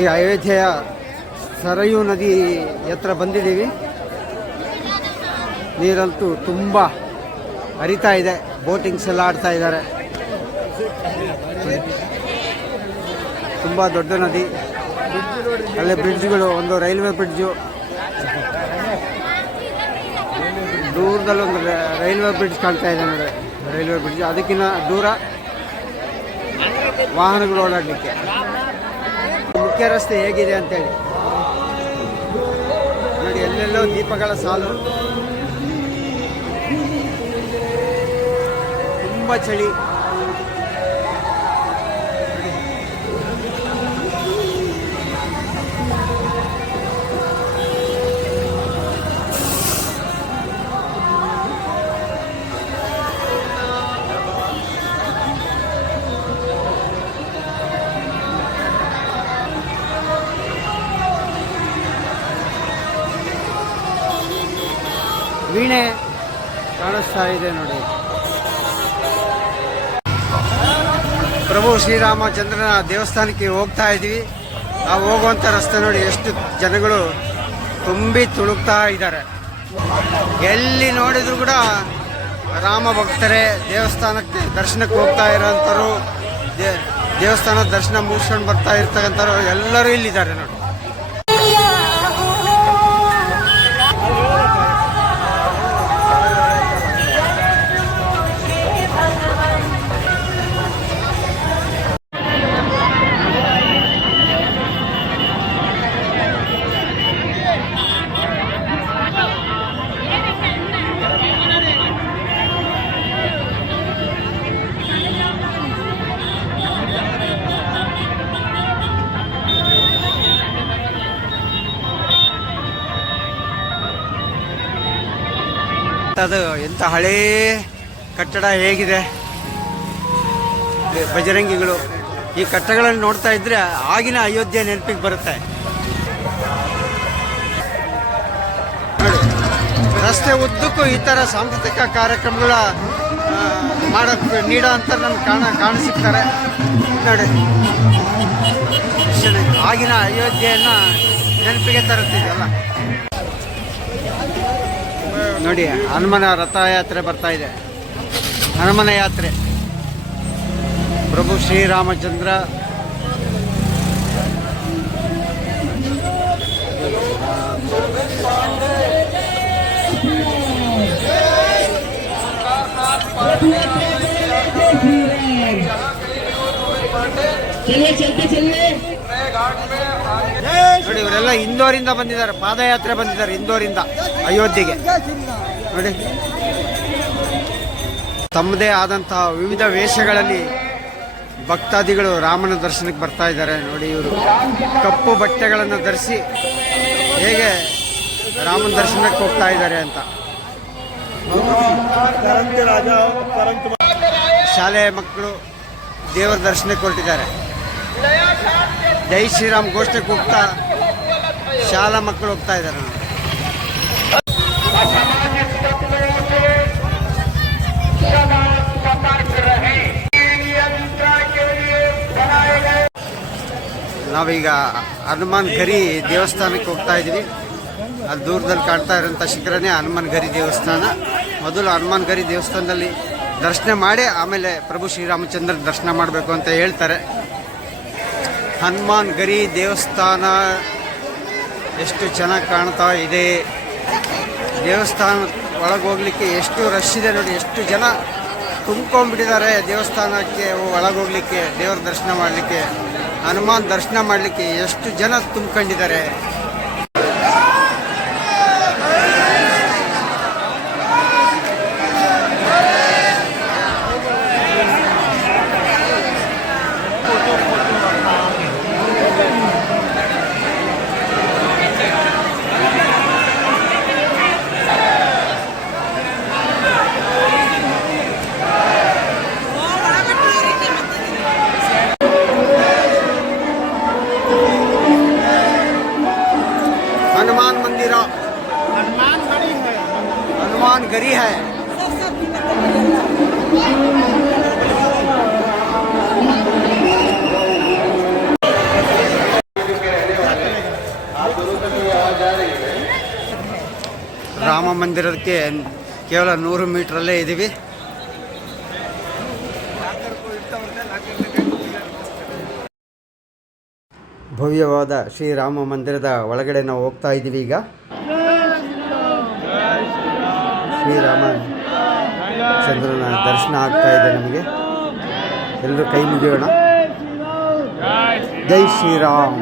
ಈ ಅಯೋಧ್ಯೆಯ ಸರಯೂ ನದಿ ಹತ್ರ ಬಂದಿದ್ದೀವಿ. ನೀರಂತೂ ತುಂಬ ಹರಿತಾ ಇದೆ. ಬೋಟಿಂಗ್ಸ್ ಎಲ್ಲ ಆಡ್ತಾ ಇದ್ದಾರೆ. ತುಂಬ ದೊಡ್ಡ ನದಿ. ಅಲ್ಲೇ ಬ್ರಿಡ್ಜ್ಗಳು, ಒಂದು ರೈಲ್ವೆ ಬ್ರಿಡ್ಜು, ದೂರದಲ್ಲಿ ಒಂದು ರೈಲ್ವೆ ಬ್ರಿಡ್ಜ್ ಕಾಣ್ತಾ ಇದೆ ನೋಡಿ. ರೈಲ್ವೆ ಬ್ರಿಡ್ಜ್ ಅದಕ್ಕಿಂತ ದೂರ ವಾಹನಗಳು ಓಡಾಡಲಿಕ್ಕೆ. ಮುಖ್ಯ ರಸ್ತೆ ಹೇಗಿದೆ ಅಂತೇಳಿ ನೋಡಿ. ಎಲ್ಲೆಲ್ಲೋ ದೀಪಗಳ ಸಾಲು. ತುಂಬ ಚಳಿ. ವೀಣೆ ಕಾಣಿಸ್ತಾ ಇದೆ ನೋಡಿ. ಪ್ರಭು ಶ್ರೀರಾಮಚಂದ್ರನ ದೇವಸ್ಥಾನಕ್ಕೆ ಹೋಗ್ತಾ ಇದ್ದೀವಿ. ನಾವು ಹೋಗುವಂಥ ರಸ್ತೆ ನೋಡಿ, ಎಷ್ಟು ಜನಗಳು ತುಂಬಿ ತುಳುಕ್ತಾ ಇದ್ದಾರೆ. ಎಲ್ಲಿ ನೋಡಿದ್ರು ಕೂಡ ರಾಮ ಭಕ್ತರೇ. ದೇವಸ್ಥಾನಕ್ಕೆ ದರ್ಶನಕ್ಕೆ ಹೋಗ್ತಾ ಇರೋಂಥವ್ರು, ದೇವಸ್ಥಾನದ ದರ್ಶನ ಮುಗಿಸ್ಕೊಂಡು ಬರ್ತಾ ಇರ್ತಕ್ಕಂಥವ್ರು ಎಲ್ಲರೂ ಇಲ್ಲಿದ್ದಾರೆ ನೋಡಿ. ಅದು ಎಂಥ ಹಳೇ ಕಟ್ಟಡ ಹೇಗಿದೆ. ಬಜರಂಗಿಗಳು. ಈ ಕಟ್ಟಡಗಳನ್ನು ನೋಡ್ತಾ ಇದ್ರೆ ಆಗಿನ ಅಯೋಧ್ಯೆ ನೆನಪಿಗೆ ಬರುತ್ತೆ ನೋಡಿ. ರಸ್ತೆ ಉದ್ದಕ್ಕೂ ಈ ಥರ ಸಾಂಸ್ಕೃತಿಕ ಕಾರ್ಯಕ್ರಮಗಳ ನೀಡೋ ಅಂತ ನಮ್ಗೆ ಕಾಣಿಸಿರ್ತಾರೆ ನೋಡಿ. ಆಗಿನ ಅಯೋಧ್ಯೆಯನ್ನು ನೆನಪಿಗೆ ತರುತ್ತಿದೆಯಲ್ಲ ನೋಡಿ. ಹನುಮನ ರಥಯಾತ್ರೆ ಬರ್ತಾ ಇದೆ. ಹನುಮನ ಯಾತ್ರೆ. ಪ್ರಭು ಶ್ರೀರಾಮಚಂದ್ರ ನೋಡಿ. ಇವರೆಲ್ಲ ಇಂದೋರಿಂದ ಬಂದಿದ್ದಾರೆ, ಪಾದಯಾತ್ರೆ ಬಂದಿದ್ದಾರೆ ಇಂದೋರಿಂದ ಅಯೋಧ್ಯೆಗೆ ನೋಡಿ. ತಮ್ಮದೇ ಆದಂತಹ ವಿವಿಧ ವೇಷಗಳಲ್ಲಿ ಭಕ್ತಾದಿಗಳು ರಾಮನ ದರ್ಶನಕ್ಕೆ ಬರ್ತಾ ಇದ್ದಾರೆ ನೋಡಿ. ಇವರು ಕಪ್ಪು ಬಟ್ಟೆಗಳನ್ನು ಧರಿಸಿ ಹೇಗೆ ರಾಮನ ದರ್ಶನಕ್ಕೆ ಹೋಗ್ತಾ ಇದ್ದಾರೆ ಅಂತ. ಶಾಲೆಯ ಮಕ್ಕಳು ದೇವರ ದರ್ಶನಕ್ಕೆ ಹೊರಟಿದ್ದಾರೆ. ಜೈ ಶ್ರೀರಾಮ್ ಘೋಷಣೆ ಕೂಗ್ತಾ ಶಾಲಾ ಮಕ್ಕಳು ಹೋಗ್ತಾ ಇದ್ದಾರೆ. ನಾವೀಗ ಹನುಮಾನ್ ಗರಿ ದೇವಸ್ಥಾನಕ್ಕೆ ಹೋಗ್ತಾ ಇದ್ದೀವಿ. ಅಲ್ಲಿ ದೂರದಲ್ಲಿ ಕಾಣ್ತಾ ಇರೋಂಥ ಶಿಖರನೇ ಹನುಮಾನ್ ಗರಿ ದೇವಸ್ಥಾನ. ಮೊದಲು ಹನುಮಾನ್ ಗರಿ ದೇವಸ್ಥಾನದಲ್ಲಿ ದರ್ಶನ ಮಾಡಿ ಆಮೇಲೆ ಪ್ರಭು ಶ್ರೀರಾಮಚಂದ್ರ ದರ್ಶನ ಮಾಡಬೇಕು ಅಂತ ಹೇಳ್ತಾರೆ. ಹನುಮಾನ್ ಗರಿ ದೇವಸ್ಥಾನ ಎಷ್ಟು ಚೆನ್ನಾಗಿ ಕಾಣ್ತಾ ಇದೆ. ದೇವಸ್ಥಾನ ಒಳಗೆ ಹೋಗ್ಲಿಕ್ಕೆ ಎಷ್ಟು ರಶ್ ಇದೆ ನೋಡಿ. ಎಷ್ಟು ಜನ ತುಂಬ್ಕೊಂಡ್ಬಿಟ್ಟಿದ್ದಾರೆ ದೇವಸ್ಥಾನಕ್ಕೆ ಒಳಗೋಗ್ಲಿಕ್ಕೆ, ದೇವರ ದರ್ಶನ ಮಾಡಲಿಕ್ಕೆ, ಹನುಮಾನ್ ದರ್ಶನ ಮಾಡಲಿಕ್ಕೆ ಎಷ್ಟು ಜನ ತುಂಬಿಕೊಂಡಿದ್ದಾರೆ. हनुमान गरी है। ರಾಮ ಮಂದಿರಕ್ಕೆ ಕೇವಲ 100 ಮೀಟ್ರಲ್ಲೇ ಇದ್ದೀವಿ. ಭವ್ಯವಾದ ಶ್ರೀರಾಮ ಮಂದಿರದ ಒಳಗಡೆ ನಾವು ಹೋಗ್ತಾ ಇದ್ದೀವಿ. ಈಗ ಶ್ರೀರಾಮ ಚಂದ್ರನ ದರ್ಶನ ಆಗ್ತಾ ಇದೆ ನಮಗೆ. ಎಲ್ಲರೂ ಕೈ ಮುಗಿಯೋಣ. ಜೈ ಶ್ರೀರಾಮ್.